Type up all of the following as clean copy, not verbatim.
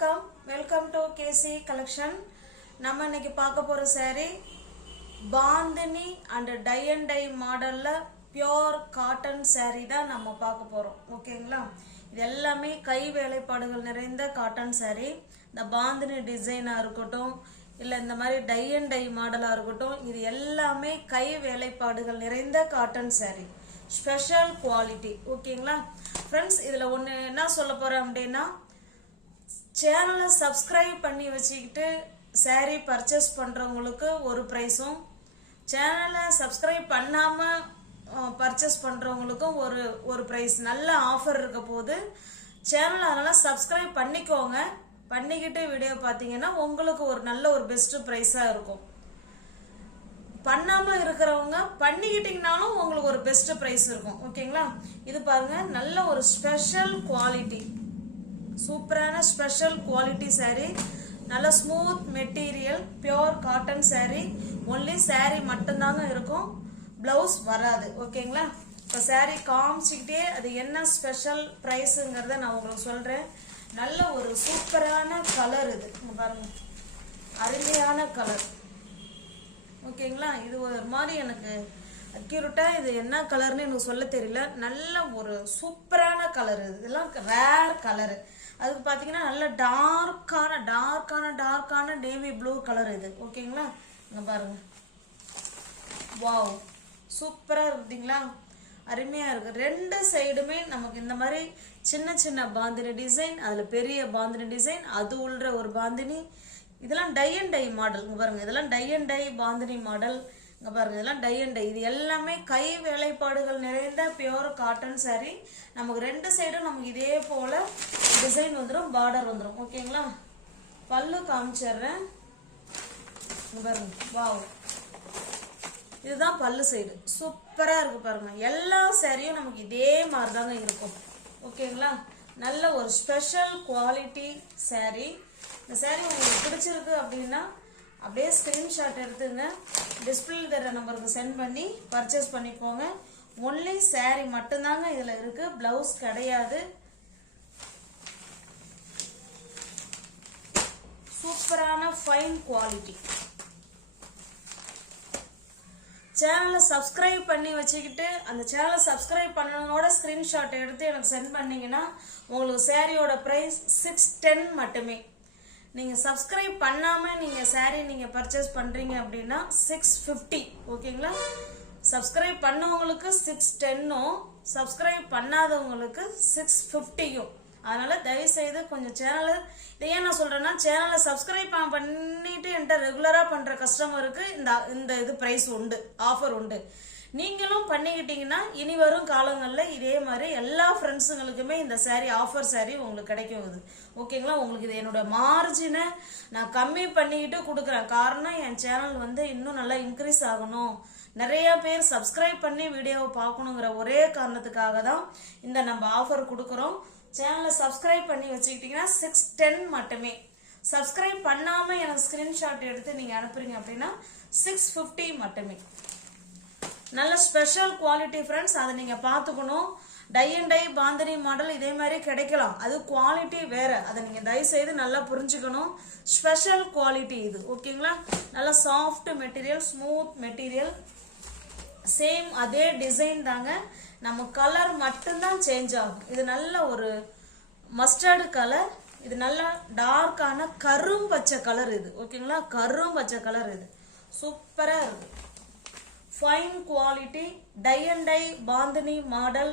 வணக்கம் welcome to KC collection. நம்ம இன்னைக்கு பார்க்க போற saree bandhani and tie and dye மாடல்ல பியூர் காட்டன் saree தான் நம்ம பார்க்க போறோம். ஓகேங்களா? இது எல்லாமே கை வேலைப்பாடுகள் நிறைந்த காட்டன் saree. இந்த பாந்தினி டிசைனா இருக்கட்டும் இல்ல இந்த மாதிரி டை அண்ட் டை மாடலா இருக்கட்டும், இது எல்லாமே கை வேலைப்பாடுகள் நிறைந்த காட்டன் saree. Special quality. ஓகேங்களா ஃப்ரெண்ட்ஸ்? இதுல ஒன்று என்ன சொல்ல போறேன் அப்படின்னா, சேனலை சப்ஸ்கிரைப் பண்ணி வச்சுக்கிட்டு saree பர்ச்சேஸ் பண்ணுறவங்களுக்கு ஒரு ப்ரைஸும், சேனலை சப்ஸ்கிரைப் பண்ணாமல் பர்ச்சேஸ் பண்ணுறவங்களுக்கும் ஒரு ப்ரைஸ். நல்ல ஆஃபர் இருக்க போது சேனல் அதனால் சப்ஸ்கிரைப் பண்ணிக்கோங்க. பண்ணிக்கிட்டு வீடியோ பார்த்தீங்கன்னா உங்களுக்கு ஒரு நல்ல ஒரு பெஸ்ட்டு ப்ரைஸாக இருக்கும். பண்ணாமல் இருக்கிறவங்க பண்ணிக்கிட்டிங்கனாலும் உங்களுக்கு ஒரு பெஸ்ட்டு ப்ரைஸ் இருக்கும். ஓகேங்களா? இது பாருங்கள், நல்ல ஒரு ஸ்பெஷல் குவாலிட்டி, சூப்பரான ஸ்பெஷல் குவாலிட்டி saree. நல்ல smooth material, pure cotton saree. Only saree மட்டும்தாங்க இருக்கும், பிளவுஸ் வராது. ஓகேங்களா? இப்போ saree காமிச்சிக்கிட்டே அது என்ன ஸ்பெஷல் ப்ரைஸுங்கிறத நான் உங்களுக்கு சொல்கிறேன். நல்ல ஒரு சூப்பரான கலர் இது. பாருங்க, அருமையான கலர். ஓகேங்களா? இது ஒரு மாதிரி எனக்கு அக்யூரேட்டாக இது என்ன கலர்னு எனக்கு சொல்ல தெரியல. நல்ல ஒரு சூப்பரான கலர் இது. இதெல்லாம் ரேர் கலரு. அதுக்கு பார்த்தீங்கன்னா நல்ல டார்க்கான நேவி ப்ளூ கலர் இது. ஓகேங்களா? இங்கே பாருங்க, வாவ், சூப்பராக இருக்குங்களா? அருமையாக இருக்குது. ரெண்டு சைடுமே நமக்கு இந்த மாதிரி சின்ன சின்ன பாந்தினி டிசைன், அதில் பெரிய பாந்தினி டிசைன், அது உள்ள ஒரு பாந்தினி. இதெல்லாம் டை அண்ட் டை மாடல். இங்கே பாருங்க, இதெல்லாம் tie and dye bandhani model. இங்கே பாருங்க, இதெல்லாம் டை அண்ட் டை. இது எல்லாமே கை வேலைப்பாடுகள் நிறைந்த பியோர் காட்டன் saree. நமக்கு ரெண்டு சைடும் நமக்கு இதே போல் டிசைன் வந்துடும், பார்டர் வந்துடும். ஓகேங்களா? பல்லு காமிச்சிடுறேன். இங்கே பாருங்க, வாவ், இதுதான் பல்லு சைடு. சூப்பராக இருக்குது பாருங்க. எல்லா சாரியும் நமக்கு இதே மாதிரி தாங்க இருக்கும். ஓகேங்களா? நல்ல ஒரு ஸ்பெஷல் குவாலிட்டி saree. இந்த saree உங்களுக்கு பிடிச்சிருக்கு அப்படின்னா அப்படியே ஸ்க்ரீன்ஷாட் எடுத்துங்க, டிஸ்பிளே தர நம்பருக்கு சென்ட் பண்ணி பர்ச்சேஸ் பண்ணிப்போங்க. ஒன்லி saree மட்டும்தாங்க இதில் இருக்கு, பிளவுஸ் கிடையாது. சூப்பரான ஃபைன் குவாலிட்டி. சேனலை சப்ஸ்கிரைப் பண்ணி வச்சுக்கிட்டு அந்த சேனலை சப்ஸ்கிரைப் பண்ணனோட ஸ்க்ரீன்ஷாட் எடுத்து எனக்கு சென்ட் பண்ணீங்கன்னா உங்களுக்கு சாரியோட ப்ரைஸ் 610 மட்டுமே. நீங்கள் சப்ஸ்கிரைப் பண்ணாமல் நீங்கள் saree நீங்கள் பர்ச்சேஸ் பண்ணுறீங்க அப்படின்னா 650. ஓகேங்களா? சப்ஸ்கிரைப் பண்ணவங்களுக்கு 610ம், சப்ஸ்கிரைப் பண்ணாதவங்களுக்கு 650யும். அதனால் தயவுசெய்து கொஞ்சம் சேனலை, இதை ஏன் நான் சொல்கிறேன்னா, சேனலை சப்ஸ்கிரைப் பண்ணிவிட்டு என்கிட்ட ரெகுலராக பண்ணுற கஸ்டமருக்கு இந்த இது ப்ரைஸ் உண்டு, ஆஃபர் உண்டு. நீங்களும் பண்ணிக்கிட்டீங்கன்னா இனி வரும் காலங்களில் இதே மாதிரி எல்லா ஃப்ரெண்ட்ஸுங்களுக்குமே இந்த saree ஆஃபர் saree உங்களுக்கு கிடைக்கும். இது ஓகேங்களா? உங்களுக்கு இது என்னோட மார்ஜினை நான் கம்மி பண்ணிக்கிட்டு கொடுக்குறேன். காரணம், என் சேனல் வந்து இன்னும் நல்லா இன்க்ரீஸ் ஆகணும், நிறைய பேர் சப்ஸ்கிரைப் பண்ணி வீடியோவை பார்க்கணுங்கிற ஒரே காரணத்துக்காக தான் இந்த நம்ம ஆஃபர் கொடுக்குறோம். சேனலை சப்ஸ்கிரைப் பண்ணி வச்சுக்கிட்டிங்கன்னா 610 மட்டுமே. சப்ஸ்கிரைப் பண்ணாமல் எனக்கு ஸ்க்ரீன்ஷாட் எடுத்து நீங்கள் அனுப்புறீங்க அப்படின்னா 650 மட்டுமே. நல்ல ஸ்பெஷல் குவாலிட்டி ஃப்ரெண்ட்ஸ், அதை நீங்கள் பார்த்துக்கணும். Tie and dye bandhani model இதே மாதிரி கிடைக்கலாம், அது குவாலிட்டி வேற, அதை நீங்கள் தயவுசெய்து நல்லா புரிஞ்சுக்கணும். ஸ்பெஷல் குவாலிட்டி இது. ஓகேங்களா? நல்ல soft material, smooth material, same அதே டிசைன் தாங்க. நம்ம கலர் மட்டும்தான் சேஞ்ச் ஆகும். இது நல்ல ஒரு மஸ்டர்டு கலர், இது நல்ல டார்க்கான கரும் பச்சை கலர் இது. ஓகேங்களா? கரும் பச்சை கலர் இது. சூப்பராக இருக்கு. Fine quality tie and dye bandhani model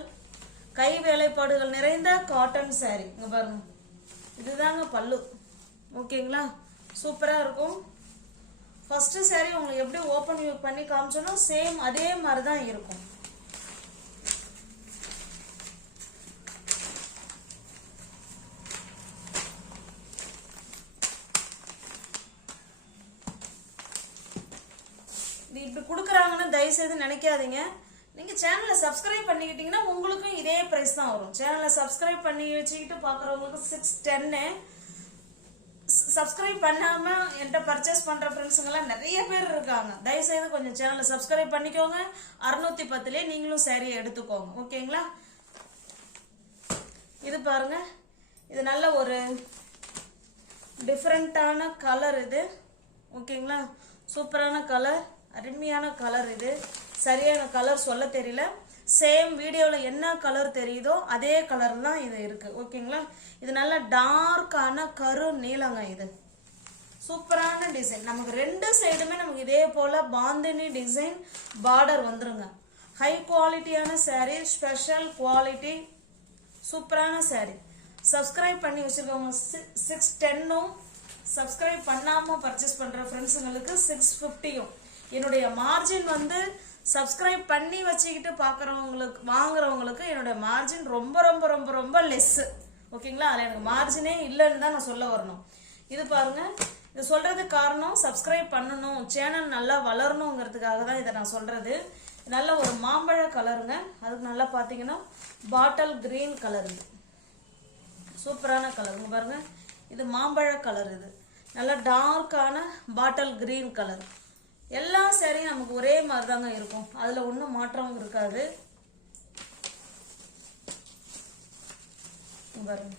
கை வேலைப்பாடுகள் நிறைந்த காட்டன் saree. இங்கே பாருங்க, இதுதாங்க பல்லு. ஓகேங்களா? சூப்பராக இருக்கும். ஃபர்ஸ்ட் saree உங்களுக்கு எப்படி ஓப்பன் வியூ பண்ணி காமிச்சோன்னா சேம் அதே மாதிரி தான் இருக்கும். இப்படி கொடுக்குறாங்கன்னு தயவுசெய்து நினைக்காதீங்க. நீங்கள் சேனலை சப்ஸ்கிரைப் பண்ணிக்கிட்டீங்கன்னா உங்களுக்கும் இதே ப்ரைஸ் தான் வரும். சேனலை சப்ஸ்கிரைப் பண்ணி வச்சுக்கிட்டு பார்க்குறவங்களுக்கு 610. சப்ஸ்கிரைப் பண்ணாமல் என்கிட்ட பர்ச்சேஸ் பண்ணுற ஃப்ரெண்ட்ஸுங்கெல்லாம் நிறைய பேர் இருக்காங்க. தயவுசெய்து கொஞ்சம் சேனலை சப்ஸ்கிரைப் பண்ணிக்கோங்க. 610லே நீங்களும் saree எடுத்துக்கோங்க. ஓகேங்களா? இது பாருங்க, இது நல்ல ஒரு டிஃப்ரெண்ட்டான கலர் இது. ஓகேங்களா, சூப்பரான கலர், அருமையான கலர். இது சரியான கலர் சொல்ல தெரியல. சேம் வீடியோவில் என்ன கலர் தெரியுதோ அதே கலர் தான் இது இருக்கு. ஓகேங்களா, இது நல்ல டார்க்கான கரு நீலங்க. இது சூப்பரான டிசைன். நமக்கு ரெண்டு சைடுமே நமக்கு இதே போல பாந்தினி டிசைன் பார்டர் வந்துருங்க. ஹை குவாலிட்டியான saree, ஸ்பெஷல் குவாலிட்டி, சூப்பரான saree. சப்ஸ்கிரைப் பண்ணி வச்சிருக்கவங்க 610ம், சப்ஸ்கிரைப் பண்ணாமல் பர்ச்சேஸ் பண்ணுற ஃப்ரெண்ட்ஸுங்களுக்கு 650யும். என்னுடைய மார்ஜின் வந்து சப்ஸ்கிரைப் பண்ணி வச்சுக்கிட்டு பார்க்குறவங்களுக்கு வாங்குறவங்களுக்கு என்னுடைய மார்ஜின் ரொம்ப ரொம்ப ரொம்ப ரொம்ப லெஸ்ஸு. ஓகேங்களா, அதில் எனக்கு மார்ஜினே இல்லைன்னு தான் நான் சொல்ல வரணும். இது பாருங்க, இது சொல்கிறதுக்கு காரணம் சப்ஸ்கிரைப் பண்ணணும், சேனல் நல்லா வளரணுங்கிறதுக்காக தான் இதை நான் சொல்கிறது. நல்ல ஒரு மாம்பழ கலருங்க. அதுக்கு நல்லா பார்த்தீங்கன்னா பாட்டில் கிரீன் கலர். இது சூப்பரான கலருங்க. பாருங்க, இது மாம்பழ கலர். இது நல்ல டார்க்கான பாட்டில் கிரீன் கலர். எல்லா சேரீயும் நமக்கு ஒரே மாதிரி தாங்க இருக்கும், அதில் ஒன்றும் மாற்றம் இருக்காது. பாருங்க,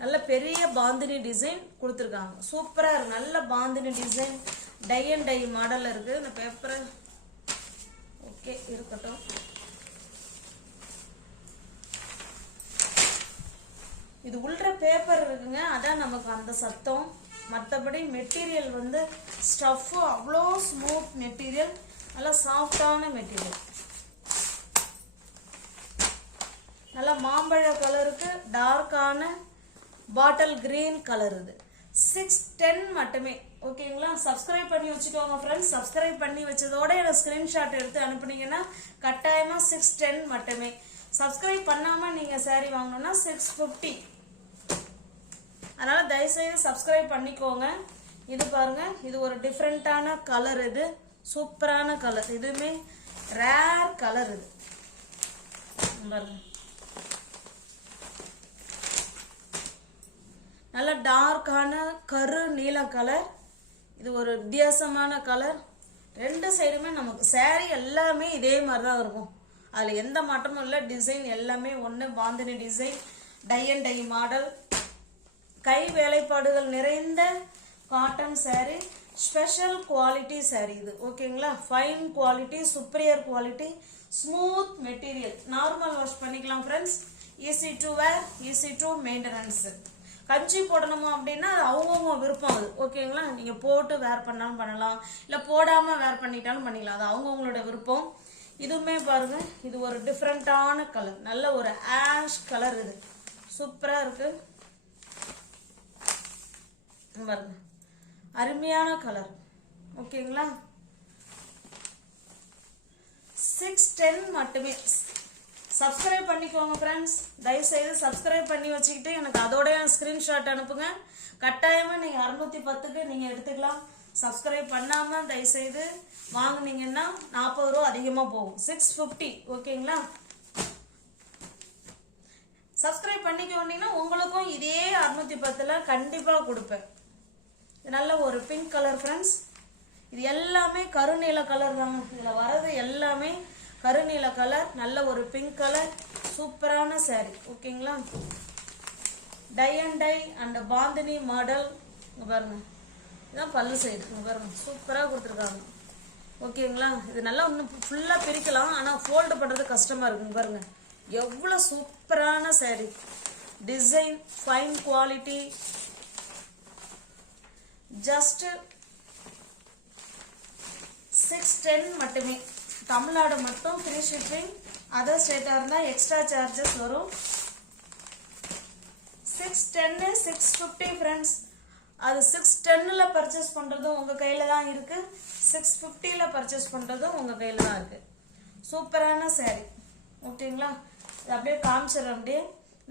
நல்ல பெரிய பாந்தினி டிசைன் கொடுத்துருக்காங்க. சூப்பராக இருக்கு. நல்ல bandhani design, tie and dye மாடலில் இருக்குது. இந்த பேப்பரை ஓகே இருக்கட்டும். இது உள்ள பேப்பர் இருக்குங்க, அதான் நமக்கு அந்த சத்தம். மற்றபடி மெட்டீரியல் வந்து ஸ்டஃப்பு அவ்வளோ ஸ்மூத் மெட்டீரியல், நல்லா சாஃப்டான மெட்டீரியல். நல்லா மாம்பழ கலருக்கு டார்க்கான பாட்டில் கிரீன் கலர். இது 610 மட்டுமே. ஓகேங்களா, சப்ஸ்கிரைப் பண்ணி வச்சுக்கோங்க ஃப்ரெண்ட்ஸ். சப்ஸ்கிரைப் பண்ணி வச்சதோட எனக்கு ஸ்க்ரீன்ஷாட் எடுத்து அனுப்புனீங்கன்னா கட்டாயமாக 610 மட்டுமே. சப்ஸ்கிரைப் பண்ணாமல் நீங்கள் saree வாங்கணும்னா 650. அதனால் தயவுசெய்து சப்ஸ்கிரைப் பண்ணிக்கோங்க. இது பாருங்க, இது ஒரு டிஃப்ரெண்ட்டான கலர். இது சூப்பரான கலர், இதுவுமே ரேர் கலர். இது பாருங்க, நல்ல டார்க்கான கரு நீல கலர். இது ஒரு வித்தியாசமான கலர். ரெண்டு சைடுமே நமக்கு saree எல்லாமே இதே மாதிரி தான் இருக்கும், அதில் எந்த மாற்றமும் இல்லை. டிசைன் எல்லாமே ஒன்று, bandhani design, tie and dye model, கை வேலைப்பாடுகள் நிறைந்த cotton saree, special quality saree. இது ஓகேங்களா, fine quality, superior quality, smooth material. Normal wash பண்ணிக்கலாம் friends. Easy to wear, easy to maintenance. கஞ்சி போடணுமா அப்படின்னா அவங்கவுங்க விருப்பம். அது ஓகேங்களா, நீங்கள் போட்டு வேர் பண்ணாலும் பண்ணலாம், இல்லை போடாமல் வேர் பண்ணிட்டாலும் பண்ணிக்கலாம், அது அவங்கவுங்களோட விருப்பம். இதுவுமே பாருங்க, இது ஒரு டிஃப்ரெண்ட்டான கலர், நல்ல ஒரு ஆஷ் கலர். இது சூப்பராக இருக்கு பாருங்க, அருமையான கலர். ஓகேங்களா, 610 மட்டுமே. சப்ஸ்கிரைப் பண்ணிக்கோங்க ஃப்ரெண்ட்ஸ். தயவுசெய்து சப்ஸ்கிரைப் பண்ணி வச்சுக்கிட்டு எனக்கு அதோட ஸ்க்ரீன்ஷாட் அனுப்புங்க. கட்டாயமாக நீங்கள் 610க்கு நீங்கள் எடுத்துக்கலாம். சப்ஸ்கிரைப் பண்ணாமல் தயவுசெய்து வாங்கினீங்கன்னா 40 ரூபா அதிகமாக போகும், 650. ஓகேங்களா, சப்ஸ்கிரைப் பண்ணிக்கோண்டீங்கன்னா உங்களுக்கும் இதே 610ல் கண்டிப்பாக கொடுப்பேன். இது நல்ல ஒரு பிங்க் கலர் ஃப்ரெண்ட்ஸ். இது எல்லாமே கருநீல கலர் தாங்க. இதில் வர்றது எல்லாமே கருநீல கலர், நல்ல ஒரு பிங்க் கலர், சூப்பரான saree. ஓகேங்களா, tie and tie and bandhani model. இங்கே பாருங்க, இதுதான் பல்லு சைடு. இங்கே பாருங்க, சூப்பராக கொடுத்துருக்காங்க. ஓகேங்களா, இது நல்லா இன்னும் ஃபுல்லாக பிரிக்கலாம், ஆனால் ஃபோல்டு பண்ணுறது கஷ்டமாக இருக்குங்க. பாருங்க எவ்வளோ சூப்பரான saree, design, fine quality. Just 610 மட்டுமே. தமிழ்நாடு மட்டும் ஃப்ரீ ஷிப்பிங், அதர் ஸ்டேட்டாக இருந்தால் எக்ஸ்ட்ரா சார்ஜஸ் வரும். 610 650 ஃப்ரெண்ட்ஸ். அது 610ல் பர்ச்சேஸ் பண்ணுறதும் உங்கள் கையில் தான் இருக்குது, 650ல் பர்ச்சேஸ் பண்ணுறதும் உங்கள் கையில் தான் இருக்குது. சூப்பரான saree. ஓகேங்களா, இது அப்படியே காமிச்சிடறேன். அப்படியே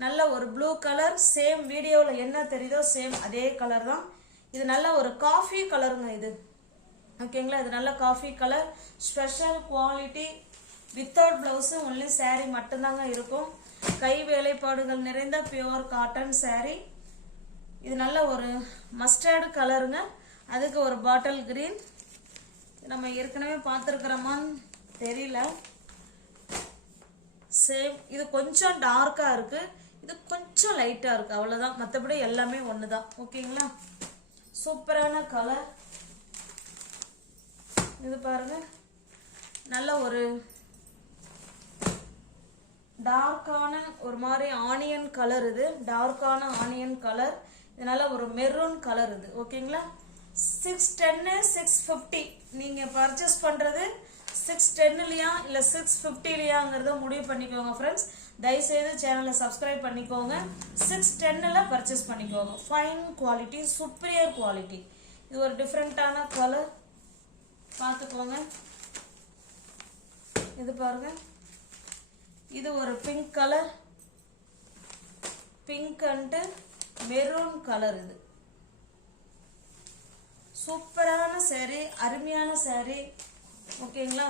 நல்ல ஒரு ப்ளூ கலர், சேம் வீடியோவில் என்ன தெரியுதோ சேம் அதே கலர் தான். இது நல்ல ஒரு காஃபி கலருங்க. இது ஓகேங்களா, இது நல்ல coffee colour, special quality, without blouse, only saree மட்டும்தாங்க இருக்கும். கை வேலைப்பாடுகள் நிறைந்த பியூர் காட்டன் saree. இது நல்ல ஒரு மஸ்டர்டு கலருங்க, அதுக்கு ஒரு பாட்டில் கிரீன். நம்ம ஏற்கனவே பார்த்துருக்குறோமான்னு தெரியல. சேம், இது கொஞ்சம் டார்க்காக இருக்குது, இது கொஞ்சம் லைட்டாக இருக்குது அவ்வளோதான், மற்றபடி எல்லாமே ஒன்று தான். ஓகேங்களா, சூப்பரான கலர். இது பாருங்க, நல்ல ஒரு டார்க்கான ஒரு மாதிரி ஆனியன் கலர். இது டார்க்கான ஆனியன் கலர், இதனால ஒரு மெரூன் கலர் இது. ஓகேங்களா, 610 650. நீங்கள் பர்ச்சேஸ் பண்ணுறது 610லையா இல்லை 650லையாங்கிறத முடிவு பண்ணிக்கோங்க ஃப்ரெண்ட்ஸ். தயவுசெய்து சேனலை சப்ஸ்கிரைப் பண்ணிக்கோங்க. 610ல் பர்ச்சேஸ் பண்ணிக்கோங்க. Fine quality, superior quality. இது ஒரு டிஃப்ரெண்ட்டான கலர், பார்த்துக்கோங்க. இது பாருங்க, இது ஒரு pink colour, pink and maroon colour. இது சூப்பரான saree, அருமையான saree. ஓகேங்களா,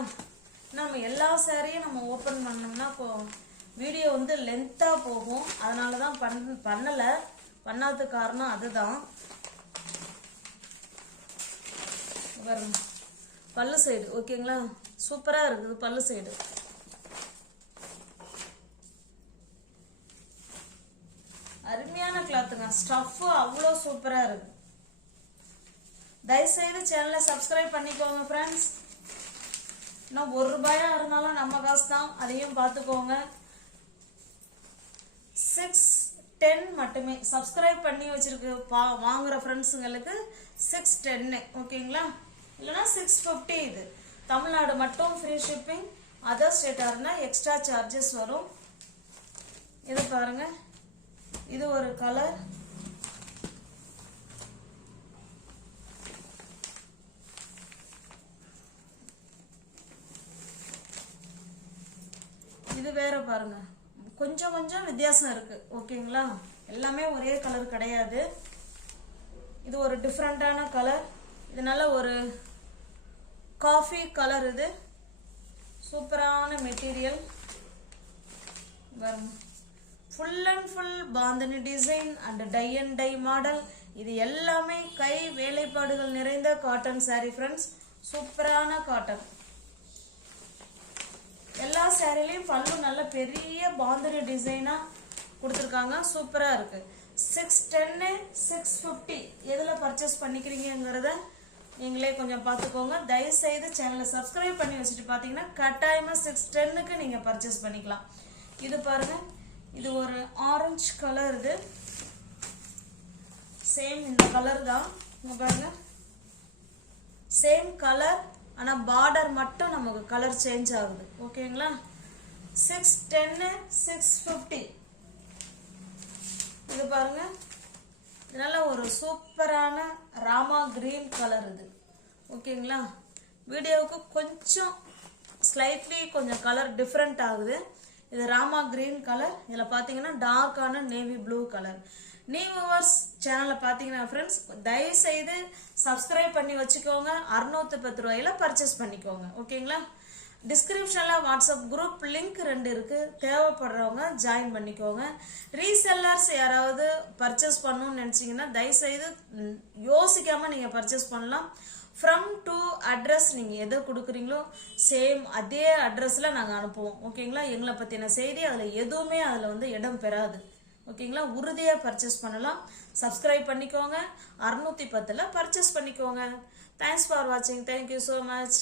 நம்ம எல்லா சாரியும் நம்ம ஓப்பன் பண்ணோம்னா வீடியோ வந்து லென்த்தாக போகும். அதனால தான் பண்ணாத காரணம் அதுதான். வரும் பல்லு சைடு. ஓகேங்களா, சூப்பராக இருக்குது பல்லு சைடு. அருமையான கிளாத்துங்க, ஸ்டஃப் அவ்வளோ சூப்பராக இருக்கு. தயவுசெய்து சேனலை சப்ஸ்கிரைப் பண்ணிக்கோங்க ஃப்ரெண்ட்ஸ். இன்னும் ₹1 இருந்தாலும் நம்ம காசு தான், அதையும் பார்த்துக்கோங்க. 610 மட்டுமே. சப்ஸ்கிரைப் பண்ணி வச்சிருக்கு வாங்குற ஃப்ரெண்ட்ஸுங்களுக்கு 610. ஓகேங்களா, இல்லைனா 650. இது தமிழ்நாடு மட்டும் ஃப்ரீ ஷிப்பிங். அதர் ஸ்டேட்டாக இருந்தால் எக்ஸ்ட்ரா சார்ஜஸ் வரும். இது பாருங்க, இது ஒரு கலர். இது வேற பாருங்க, கொஞ்சம் கொஞ்சம் வித்தியாசம் இருக்கு. ஓகேங்களா, எல்லாமே ஒரே கலர் கிடையாது. இது ஒரு டிஃப்ரெண்டான கலர். இது நல்ல ஒரு காஃபி கலர். இது சூப்பரான material. Full and full bandhani design and tie and dye model. இது எல்லாமே கை வேலைப்பாடுகள் நிறைந்த காட்டன் saree ஃப்ரெண்ட்ஸ். சூப்பரான காட்டன். எல்லா சாரிலையும் பல்லு நல்ல பெரிய பாந்தனி டிசைனாக கொடுத்துருக்காங்க, சூப்பராக இருக்குது. 610 650 எதில் பர்ச்சேஸ் பண்ணிக்கிறீங்கிறத நீங்களே கொஞ்சம் பார்த்துக்கோங்க. தயவுசெய்து சேனலை சப்ஸ்கிரைப் பண்ணி வச்சுட்டு பார்த்தீங்கன்னா கட்டாயமாக 610க்கு நீங்கள் பர்ச்சேஸ் பண்ணிக்கலாம். இது பாருங்கள், இது ஒரு ஆரஞ்சு கலர். இது சேம் இந்த கலர் தான். இங்கே பாருங்கள், சேம் கலர், ஆனால் பார்டர் மட்டும் நமக்கு கலர் சேஞ்ச் ஆகுது. ஓகேங்களா, 610 650. இது பாருங்க, இதனால ஒரு சூப்பரான ராமா கிரீன் கலர். இது ஓகேங்களா, வீடியோவுக்கு கொஞ்சம் ஸ்லைட்லி கொஞ்சம் கலர் டிஃப்ரெண்ட் ஆகுது. இது ராமா கிரீன் கலர். இதில் பார்த்தீங்கன்னா டார்க்கான நேவி ப்ளூ கலர். நீ வியூவர்ஸ் சேனலை பார்த்தீங்கன்னா ஃப்ரெண்ட்ஸ் தயவுசெய்து சப்ஸ்கிரைப் பண்ணி வச்சுக்கோங்க. 610 ரூபாயில் பர்ச்சேஸ் பண்ணிக்கோங்க. ஓகேங்களா, டிஸ்கிரிப்ஷனில் வாட்ஸ்அப் குரூப் லிங்க் 2 இருக்குது. தேவைப்படுறவங்க ஜாயின் பண்ணிக்கோங்க. ரீசெல்லர்ஸ் யாராவது பர்ச்சேஸ் பண்ணணும்னு நினச்சிங்கன்னா தயவுசெய்து யோசிக்காமல் நீங்கள் பர்ச்சேஸ் பண்ணலாம். ஃப்ரம் டு அட்ரஸ் நீங்கள் எதை கொடுக்குறீங்களோ சேம் அதே அட்ரஸில் நாங்கள் அனுப்புவோம். ஓகேங்களா, எங்களை பற்றின செய்தி அதில் எதுவுமே அதில் வந்து இடம் பெறாது. ஓகேங்களா, உறுதியாக பர்ச்சேஸ் பண்ணலாம். சப்ஸ்கிரைப் பண்ணிக்கோங்க. 610ல் பர்ச்சேஸ் பண்ணிக்கோங்க. தேங்க்ஸ் ஃபார் வாட்சிங். Thank you so much.